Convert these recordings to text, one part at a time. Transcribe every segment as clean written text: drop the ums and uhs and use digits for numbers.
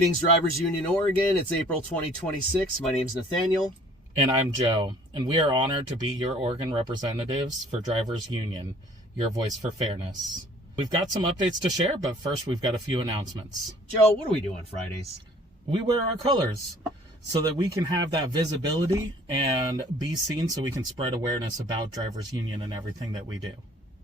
Greetings, Drivers Union Oregon. It's April 2026. My name's Nathaniel. And I'm Joe. And we are honored to be your Oregon representatives for Drivers Union, your voice for fairness. We've got some updates to share, but first we've got a few announcements. Joe, what do we do on Fridays? We wear our colors so that we can have that visibility and be seen, so we can spread awareness about Drivers Union and everything that we do.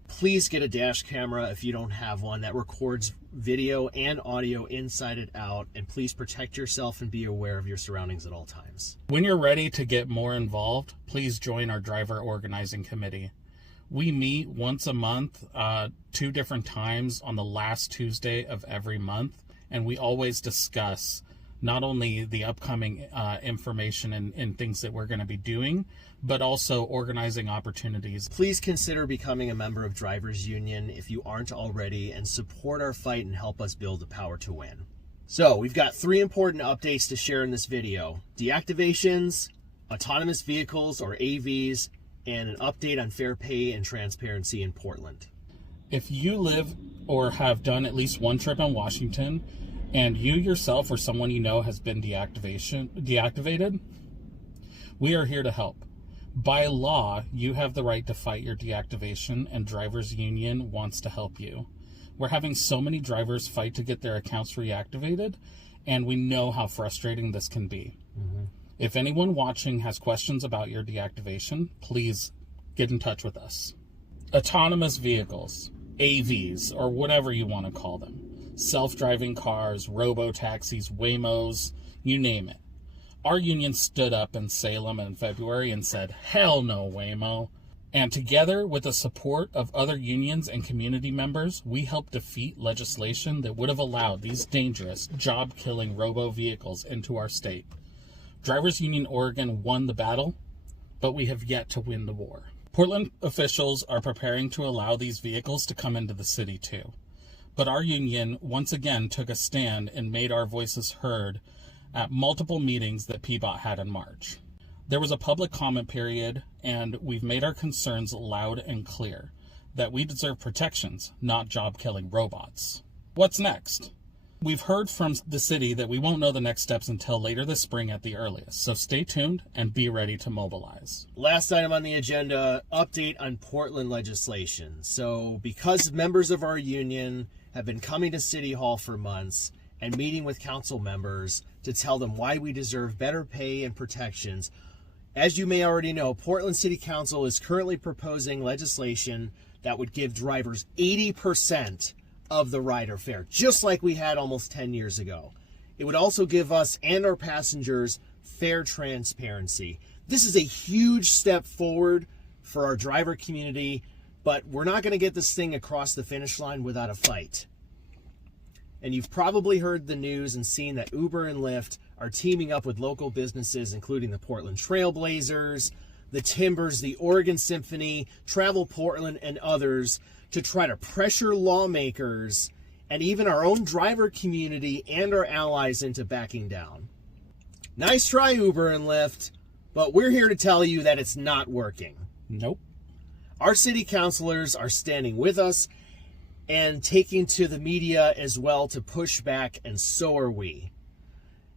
Please get a dash camera if you don't have one that records video and audio inside and out, and please protect yourself and be aware of your surroundings at all times. When you're ready to get more involved, please join our driver organizing committee. We meet once a month, 2 different times on the last Tuesday of every month, and we always discuss not only the upcoming information and things that we're going to be doing, but also organizing opportunities. Please consider becoming a member of Drivers Union if you aren't already, and support our fight and help us build the power to win. So we've got 3 important updates to share in this video: deactivations, autonomous vehicles or AVs, and an update on fair pay and transparency in Portland. If you live or have done at least one trip in Washington, and you yourself or someone you know has been deactivated, we are here to help. By law, you have the right to fight your deactivation, and Drivers Union wants to help you. We're having so many drivers fight to get their accounts reactivated, and we know how frustrating this can be. If anyone watching has questions about your deactivation, please get in touch with us. Autonomous vehicles, AVs, or whatever you want to call them. Self-driving cars, robo-taxis, Waymos, you name it. Our union stood up in Salem in February and said, hell no, Waymo. And together with the support of other unions and community members, we helped defeat legislation that would have allowed these dangerous, job-killing robo-vehicles into our state. Drivers Union Oregon won the battle, but we have yet to win the war. Portland officials are preparing to allow these vehicles to come into the city too. But our union once again took a stand and made our voices heard at multiple meetings that PBOT had in March. There was a public comment period, and we've made our concerns loud and clear that we deserve protections, not job-killing robots. What's next? We've heard from the city that we won't know the next steps until later this spring at the earliest, so stay tuned and be ready to mobilize. Last item on the agenda, update on Portland legislation. So because members of our union have been coming to City Hall for months and meeting with council members to tell them why we deserve better pay and protections, as you may already know, Portland City Council is currently proposing legislation that would give drivers 80% of the rider fare, just like we had almost 10 years ago. It would also give us and our passengers fair transparency. This is a huge step forward for our driver community, but we're not going to get this thing across the finish line without a fight. And you've probably heard the news and seen that Uber and Lyft are teaming up with local businesses, including the Portland Trailblazers, the Timbers, the Oregon Symphony, Travel Portland, and others, to try to pressure lawmakers and even our own driver community and our allies into backing down. Nice try, Uber and Lyft, but we're here to tell you that it's not working. Nope. Our city councilors are standing with us and taking to the media as well to push back, and so are we.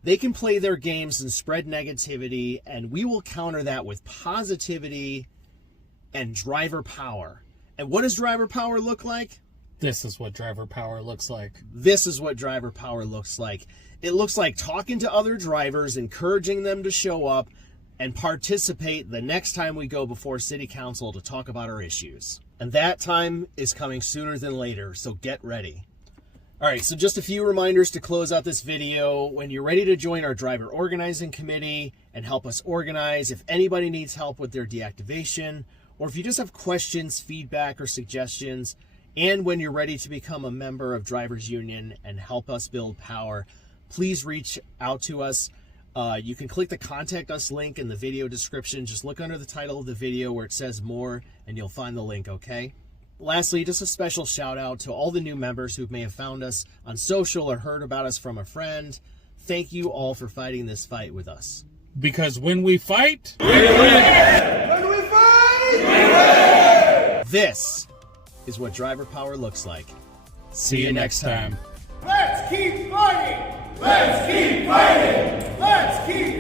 They can play their games and spread negativity, and we will counter that with positivity and driver power. And what does driver power look like? This is what driver power looks like. This is what driver power looks like. It looks like talking to other drivers, encouraging them to show up and participate the next time we go before City Council to talk about our issues. And that time is coming sooner than later, so get ready. All right, so just a few reminders to close out this video. When you're ready to join our driver organizing committee and help us organize, if anybody needs help with their deactivation, or if you just have questions, feedback, or suggestions, and when you're ready to become a member of Drivers Union and help us build power, please reach out to us. You can click the Contact Us link in the video description. Just look under the title of the video where it says More, and you'll find the link, okay? Lastly, just a special shout out to all the new members who may have found us on social or heard about us from a friend. Thank you all for fighting this fight with us. Because when we fight, we win! When we fight, we win! This is what driver power looks like. see you next time. Let's keep fighting! Let's keep fighting! Let's keep